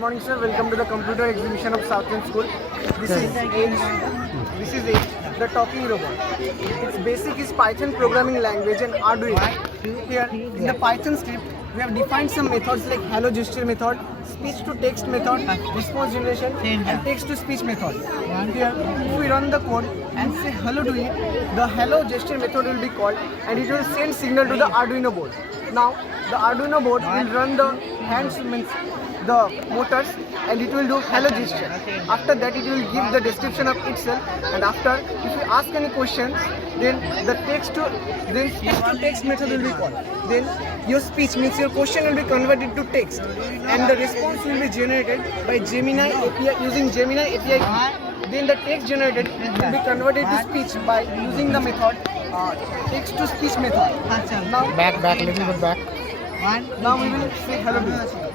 morning, sir. Welcome to the computer exhibition of Southern School. This is H. The talking robot. Its basic is Python programming language and Arduino. Here, in the Python script, we have defined some methods like hello gesture method, speech to text method, response generation, and text to speech method. Here, if we run the code and say hello to it, the hello gesture method will be called and it will send signal to the Arduino board. Now, the Arduino board will run the hands, means the motors, and it will do hello gesture. After that, it will give the description of itself, and after, if you ask any questions, then the text to text method will be called. Then your speech, means your question, will be converted to text, and the response will be generated by Gemini API, using Gemini API. Then the text generated will be converted to speech by using the method text to speech method. Now back, little bit back. Now we will say hello to you.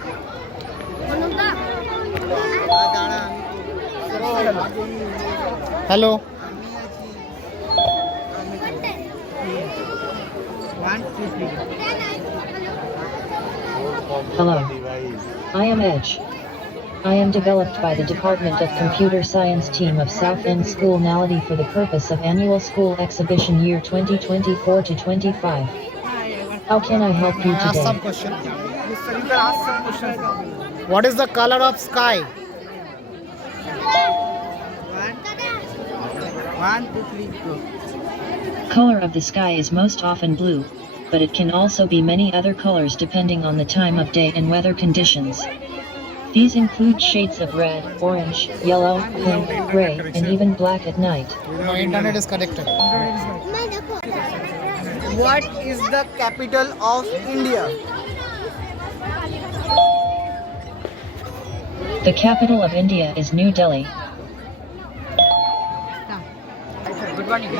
Hello. Hello. I am Edge. I am developed by the Department of Computer Science team of South End School Naledi for the purpose of annual school exhibition year 2024 to 25. How can I help you Ask some today? question. Yes, sir, you can ask some questions. What is the color of sky? Color of the sky is most often blue, but it can also be many other colors depending on the time of day and weather conditions. These include shades of red, orange, yellow, pink, gray, and even black at night. My internet is connected. What is the capital of India? The capital of India is New Delhi. Good morning.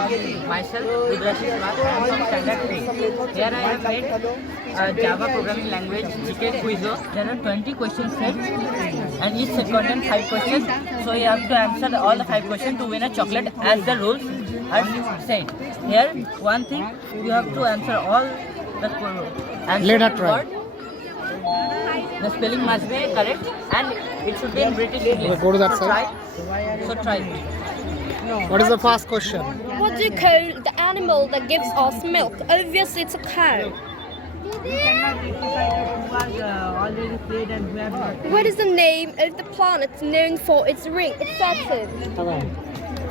Myself, Rudrashis Kumar. I am from Standard 3. Here I have made a Java programming language GK Quizo. There are 20 questions set, and each set contains 5 questions. So you have to answer all the 5 questions to win a chocolate as the rules are said. Here, one thing, you have to answer all the answers. Let her try. The spelling must be correct and it should be in British English. Go to that so side. Try. What is the first question? What do you call the animal that gives us milk? Obviously, it's a cow. What is the name of the planet known for its ring? It's Saturn. Hello.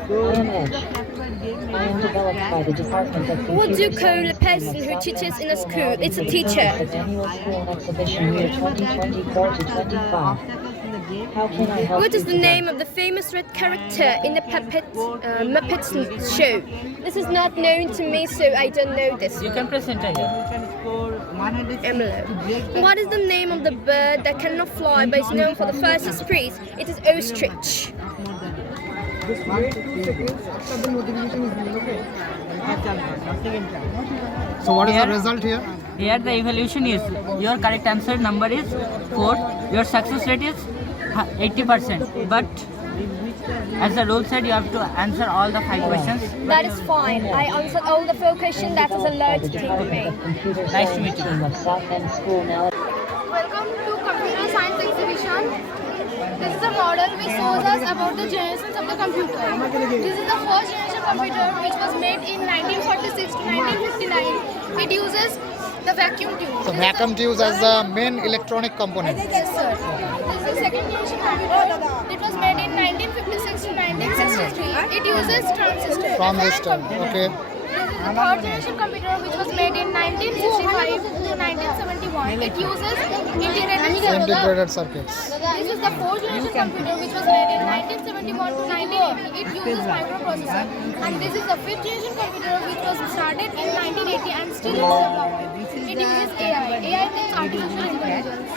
I am Edge. I am developed by the Department of What do you Computer call a Science person team who of teaches in a South school? End It's a for the teacher. purpose of annual school exhibition year 2024 to 25. How can I help What is you the today? name of the famous red character in the Muppets show? This is not known to me, so I don't know this. You can press enter here. Emily. What is the name of the bird that cannot fly but is known for the fastest speed? It is ostrich. Just wait 2 seconds after the notification is given, okay? So what is the result here? Here the evaluation is your correct answer number is 4. Your success rate is 80%. But as the rule said, you have to answer all the 5 questions. That is fine. I answered all the 4 questions. That is a lot to take me. Computer Nice to Science meet you. team of South End School Naledi. Welcome to Computer Science Exhibition. This is a model which shows us about the generations of the computer. This is the first generation computer which was made in 1946 to 1959. It uses the vacuum tube. So vacuum tubes as the main electronic component. Yes, sir. This is the second generation computer. It was made in 1956 to 1963. It uses transistor. Transistor. Okay. This is the third generation computer which was made in 1965 to 1971. It uses Integrated circuits. This is the fourth generation computer which was made in 1971 to 1980. It uses microprocessor. And this is the fifth generation computer which was started in 1980 and still is developed. It uses AI. AI means artificial intelligence.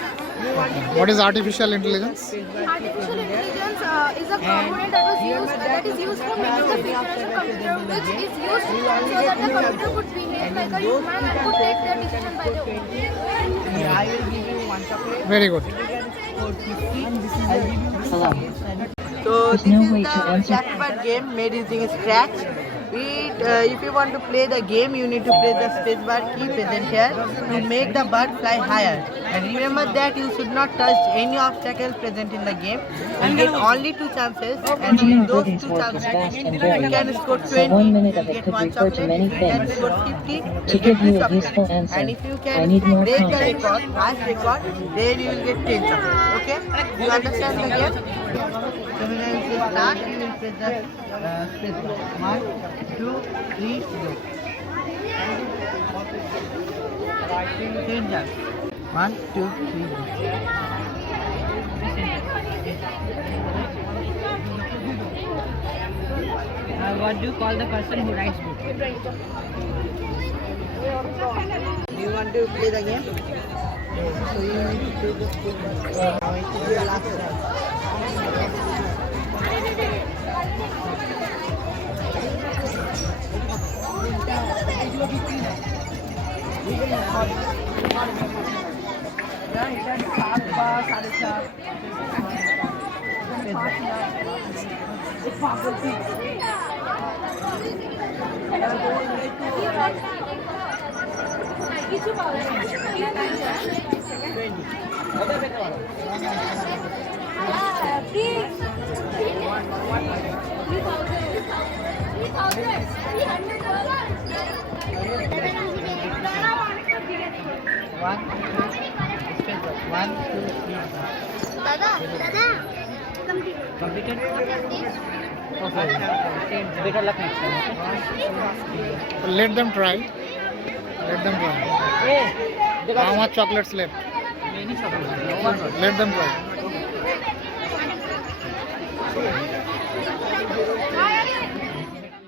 What is artificial intelligence? Artificial intelligence is a component that is used for making the fifth generation computer, which is used so that the computer would behave like a human and could take their decision by their own. Very good. Hello. So There's this no is way the to answer. Blackbird game made using Scratch. We if you want to play the game, you need to press the spacebar key present here to make the bird fly higher. And remember that you should not touch any obstacle present in the game. You get only 2 chances, and Gene in those Gooding's 2 work was chances, vast and you varied, can score 20. so 1 minute of you it get could 1 refer to chocolate. many You can things. score 50. To you give get you 2 a chocolates. useful answer, And if you I can need more break the time. record, last record, then you will get 10 chocolates. Okay? You understand the game? So when I say start, you will press the space bar. 1, 2, 3, go. 10 jumps. 1, 2, 3, go. What do you call the person who writes book? Do you want to play the game? So you need to do the space bar. Now it will be your last chance. One, two, three. Completed? Okay. Better luck next time, okay? Let them try. Let them try. Hey, How much chocolates left? many chocolates. Let them try.